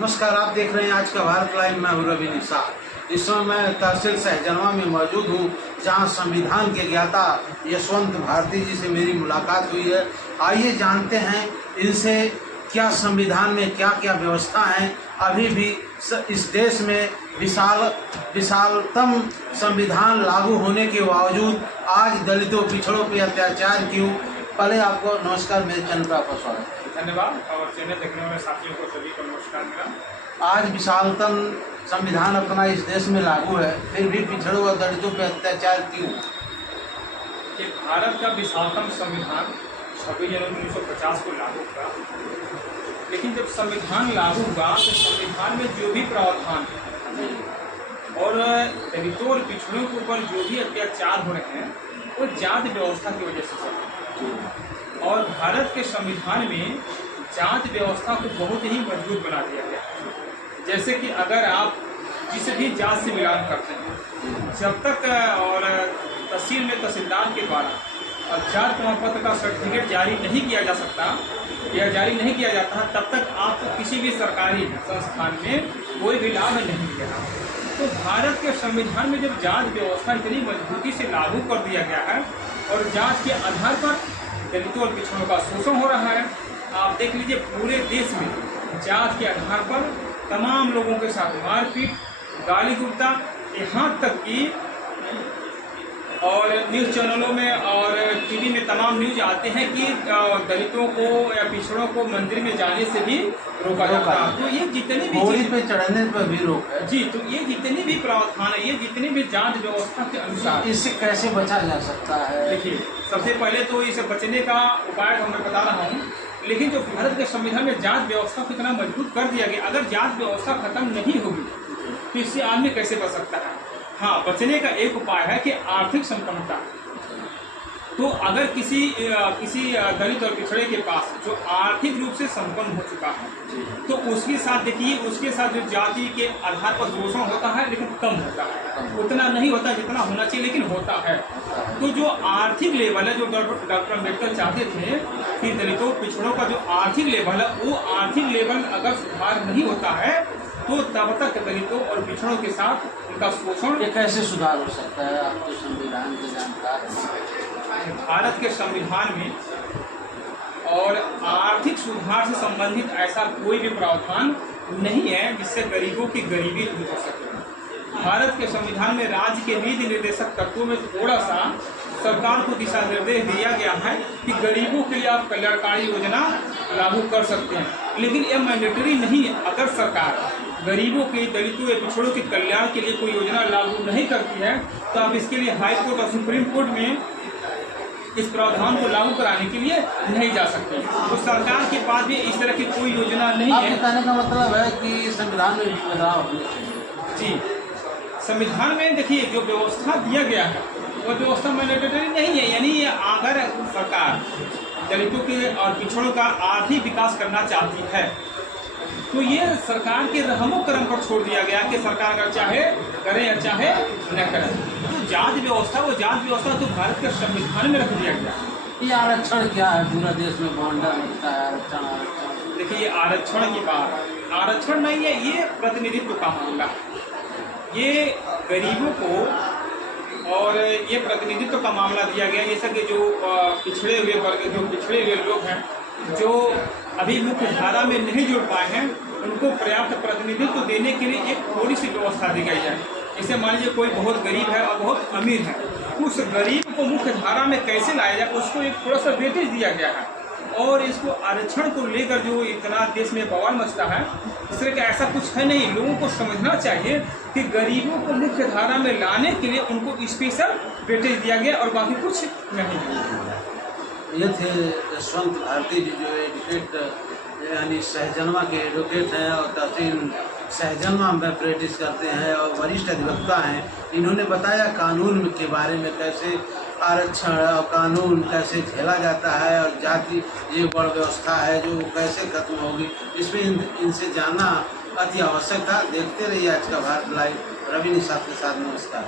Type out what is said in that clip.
नमस्कार, आप देख रहे हैं आज का भारत लाइव। मैं हूं रवि निषाद। इस समय मैं तहसील सहजनवा में मौजूद हूं, जहां संविधान के ज्ञाता यशवंत भारती जी से मेरी मुलाकात हुई है। आइए जानते हैं इनसे क्या संविधान में क्या क्या व्यवस्था है। अभी भी इस देश में विशालतम संविधान लागू होने के बावजूद आज दलितों पिछड़ों पर अत्याचार क्यों। पहले आपको नमस्कार, मेरे चैनल पर आपका स्वागत है। धन्यवाद। और चैनल देखने वाले साथियों को सभी को नमस्कार मेरा। आज विशालतम संविधान अपना इस देश में लागू है, फिर भी पिछड़ों और दलितों पर अत्याचार क्यों? कि भारत का विशालतम संविधान 26 जनवरी 1950 को लागू हुआ, लेकिन जब संविधान लागू हुआ तो संविधान में जो भी प्रावधान और दलितों और पिछड़ों के ऊपर जो भी अत्याचार हो रहे हैं वो जाति व्यवस्था की वजह से चल रहे हैं। और भारत के संविधान में जाति व्यवस्था को बहुत ही मजबूत बना दिया गया है। जैसे कि अगर आप किसी भी जात से बिलोंग करते हैं, जब तक और तहसील में तहसीलदार के द्वारा जात प्रमाण पत्र का सर्टिफिकेट जारी नहीं किया जा सकता या जारी नहीं किया जाता, तब तक आपको किसी भी सरकारी संस्थान में कोई भी लाभ नहीं मिलेगा। तो भारत के संविधान में जब जात व्यवस्था इतनी मजबूती से लागू कर दिया गया है और जात के आधार पर दलितों और पिछड़ों का शोषण हो रहा है, आप देख लीजिए पूरे देश में जात के आधार पर तमाम लोगों के साथ मारपीट, गाली गुप्ता, यहाँ तक कि और न्यूज़ चैनलों में और टीवी में तमाम न्यूज आते हैं कि दलितों को या पिछड़ों को मंदिर में जाने से भी रोका जाता है। तो ये जितनी भी घोड़ी पे चढ़ने पर भी रोक है जी, तो ये जितनी भी प्रावधान है, ये जितनी भी जांच व्यवस्था के अनुसार इससे कैसे बचा जा सकता है? देखिए, सबसे पहले तो इसे बचने का उपाय तो मैं बता रहा हूँ, लेकिन जो भारत के संविधान में जांच व्यवस्था को इतना मजबूत कर दिया गया, अगर जांच व्यवस्था खत्म नहीं होगी तो इससे आदमी कैसे बच सकता है? हाँ, बचने का एक उपाय है कि आर्थिक संपन्नता। तो अगर किसी दलित और पिछड़े के पास जो आर्थिक रूप से संपन्न हो चुका है तो उसके साथ देखिए, उसके साथ जो जाति के आधार पर शोषण होता है लेकिन कम होता है, उतना नहीं होता जितना होना चाहिए, लेकिन होता है। तो जो आर्थिक लेवल है, जो डॉक्टर अम्बेडकर चाहते थे कि दलितों पिछड़ों का जो आर्थिक लेवल है, वो आर्थिक लेवल अगर सुधार नहीं होता है तो तब तक दलितों और पिछड़ों के साथ उनका शोषण। ये कैसे सुधार हो सकता है? आप तो संविधान के जानकार हैं। भारत के संविधान में और आर्थिक सुधार से संबंधित ऐसा कोई भी प्रावधान नहीं है जिससे गरीबों की गरीबी दूर हो सके। भारत के संविधान में राज्य के नीति निर्देशक तत्वों में थोड़ा सा सरकार को दिशा निर्देश दिया गया है कि गरीबों के लिए आप कल्याणकारी योजना लागू कर सकते हैं, लेकिन यह मैंडेटरी नहीं है। अगर सरकार गरीबों के, दलितों या पिछड़ों के कल्याण के लिए कोई योजना लागू नहीं करती है तो आप इसके लिए हाई कोर्ट और सुप्रीम कोर्ट में इस प्रावधान को लागू कराने के लिए नहीं जा सकते। तो सरकार के पास भी इस तरह की कोई योजना नहीं है। कहने का मतलब है कि संविधान में बदलाव होने चाहिए। जी, संविधान में देखिए जो व्यवस्था दिया गया है वो व्यवस्था मैंडेटरी नहीं है। यानी अगर सरकार दलितों के और पिछड़ों का आर्थिक विकास करना चाहती है तो ये सरकार के रहमो करम पर छोड़ दिया गया कि सरकार अगर चाहे करे या चाहे न करे। तो जांच व्यवस्था, वो जांच व्यवस्था तो भारत के संविधान में रख दिया गया। ये आरक्षण क्या है? पूरा देश में भांडा मिलता है आरक्षण। देखिए, आरक्षण की बात आरक्षण नहीं है, ये प्रतिनिधित्व का मामला है। ये गरीबों को और ये प्रतिनिधित्व का मामला दिया गया। जैसा कि जो पिछड़े हुए वर्ग, जो पिछड़े हुए लोग हैं, जो अभी मुख्य धारा में नहीं जुड़ पाए हैं, उनको पर्याप्त प्रतिनिधित्व देने के लिए एक थोड़ी सी व्यवस्था दी गई है। जैसे मान लीजिए कोई बहुत गरीब है और बहुत अमीर है, उस गरीब को मुख्य धारा में कैसे लाया जाए, उसको एक थोड़ा सा वेटेज दिया गया है। और इसको आरक्षण को लेकर जो इतना देश में बवाल मचता है, इस तरह का ऐसा कुछ है नहीं। लोगों को समझना चाहिए कि गरीबों को मुख्य धारा में लाने के लिए उनको स्पेशल वेटेज दिया गया और बाकी कुछ नहीं। ये थे यशवंत भारती जी, जो एडवोकेट यानी सहजनवा के एडवोकेट हैं और तहसील सहजनवा में प्रैक्टिस करते हैं और वरिष्ठ अधिवक्ता हैं। इन्होंने बताया कानून के बारे में, कैसे आरक्षण और कानून कैसे झेला जाता है और जाति ये बड़ व्यवस्था है जो कैसे खत्म होगी, इसमें इनसे जानना अति आवश्यक था। देखते रहिए आज का भारत लाइव। रवि निषाद के साथ, नमस्कार।